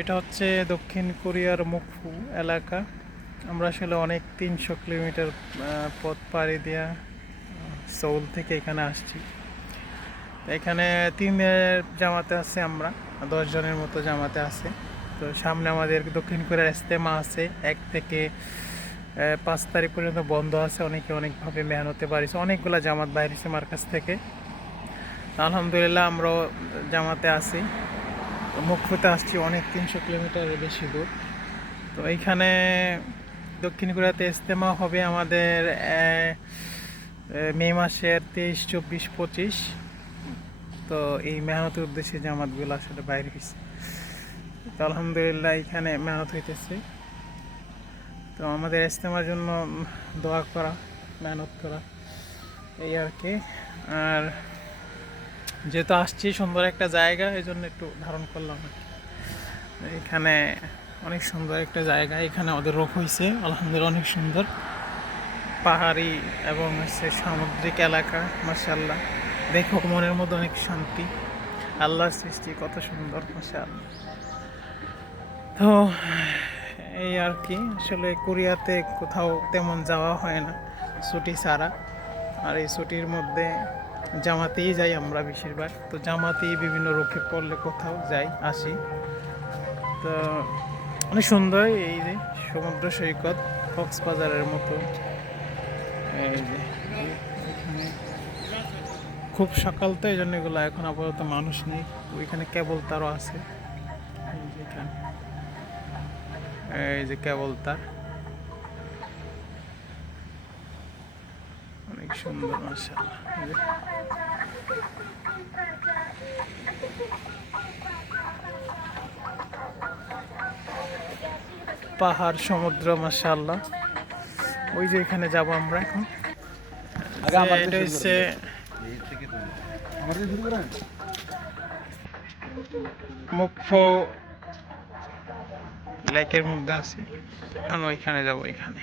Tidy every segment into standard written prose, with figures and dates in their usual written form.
এটা হচ্ছে দক্ষিণ কোরিয়ার মুখফু এলাকা। আমরা আসলে অনেক 300 কিলোমিটার পথ পাড়ি দিয়া সৌল থেকে এখানে আসছি। এখানে 3 দিনের জামাতে আছে, আমরা 10 জনের মতো জামাতে আছে। তো সামনে আমাদের দক্ষিণ কোরিয়ার ইজতেমা আছে, 1 থেকে 5 তারিখ পর্যন্ত বন্ধ আছে। অনেকে অনেকভাবে মেহনতে পারিছে, অনেকগুলা জামাত বাইরেছে মার্কাজ থেকে। আলহামদুলিল্লাহ আমরাও জামাতে আছি। মুখফুতে আসছি, অনেক 300 কিলোমিটারের বেশি দূর। তো এইখানে দক্ষিণ কোরিয়াতে ইজতেমা হবে আমাদের মে মাসের 23, 24, 25। তো এই মেহনতের উদ্দেশ্যে জামাতগুলো আসলে বাইরে হয়েছে। তো আলহামদুলিল্লাহ এখানে মেহনত হইতেছে। তো আমাদের ইজতেমার জন্য দোয়া করা, মেহনত করা, এই আর কি। আর যেহেতু আসছি সুন্দর একটা জায়গা, এই জন্য একটু ধারণ করলাম আর কি। এখানে অনেক সুন্দর একটা জায়গা, এখানে ওদের রোগ হয়েছে আলহামদুলিল্লাহ, অনেক সুন্দর পাহাড়ি এবং হচ্ছে সামুদ্রিক এলাকা। মাশাআল্লাহ, দেখো মনের মধ্যে অনেক শান্তি। আল্লাহর সৃষ্টি কত সুন্দর, মাশাআল্লাহ। তো এই আর কি, আসলে কোরিয়াতে কোথাও তেমন যাওয়া হয় না ছুটি ছাড়া। আর এই ছুটির মধ্যে জামাতেই যাই আমরা বেশিরভাগ। তো জামাতেই বিভিন্ন রোগে পড়লে কোথাও যাই, আসি। তো অনেক সুন্দর এই যে সমুদ্র সৈকত, কক্সবাজারের মতো। এই যে এখানে খুব সকাল, তো এই জন্য এগুলো এখন আপাতত মানুষ নেই। ওইখানে কেবল তারও আছে, এই যে এখানে, এই যে কেবল তার, অনেক সুন্দর মাশাআল্লাহ। এই যে পাহাড়, সমুদ্র, মাশাআল্লাহ। ওই যে এখানে যাব আমরা এখন। এটা হচ্ছে মুখফো লেকের মধ্যে আছে, এখন ওইখানে যাব। এখানে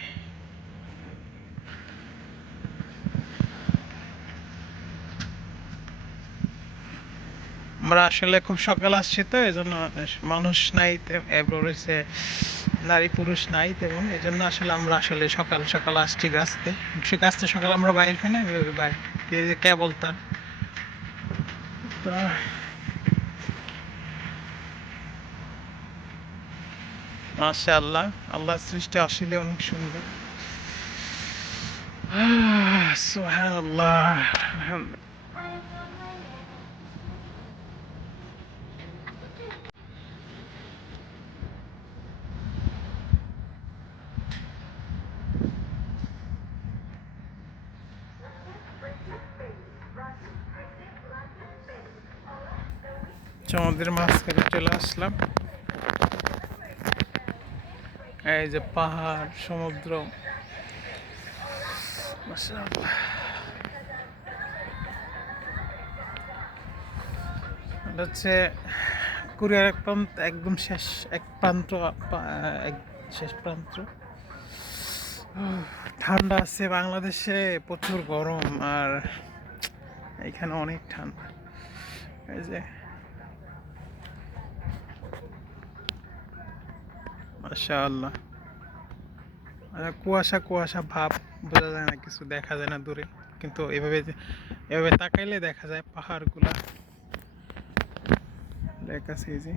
আমরা আসলে খুব সকাল আসছি, তো এই জন্য মানুষ নাই, রয়েছে নারী পুরুষ নাই তেমন। এই জন্য আসলে আমরা আসলে সকাল সকাল আসছি গাছতে। সে গাছতে সকাল আমরা বাইরে খাই না, বাইরে এই যে কেবল তার। মাশাআল্লাহ, আল্লাহর সৃষ্টি আসলে অনেক সুন্দর। সুবহানাল্লাহ। সমুদ্রের মাঝখানে চলে আসলাম। এই যে পাহাড়, সমুদ্র, মাশাআল্লাহ। এটা হচ্ছে কোরিয়ার এক প্রান্ত, একদম শেষ এক প্রান্ত, এক শেষ প্রান্ত। ঠান্ডা আছে, বাংলাদেশে প্রচুর গরম, আর এখানে অনেক ঠান্ডা। এই যে মাশাআল্লাহ, কুয়াশা কুয়াশা ভাব, বোঝা যায় না কিছু, দেখা যায় না দূরে। কিন্তু এভাবে তাকাইলে দেখা যায় পাহাড়গুলা। দেখাচ্ছে এই যে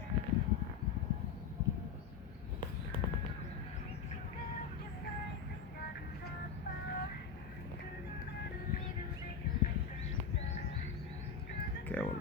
কেবল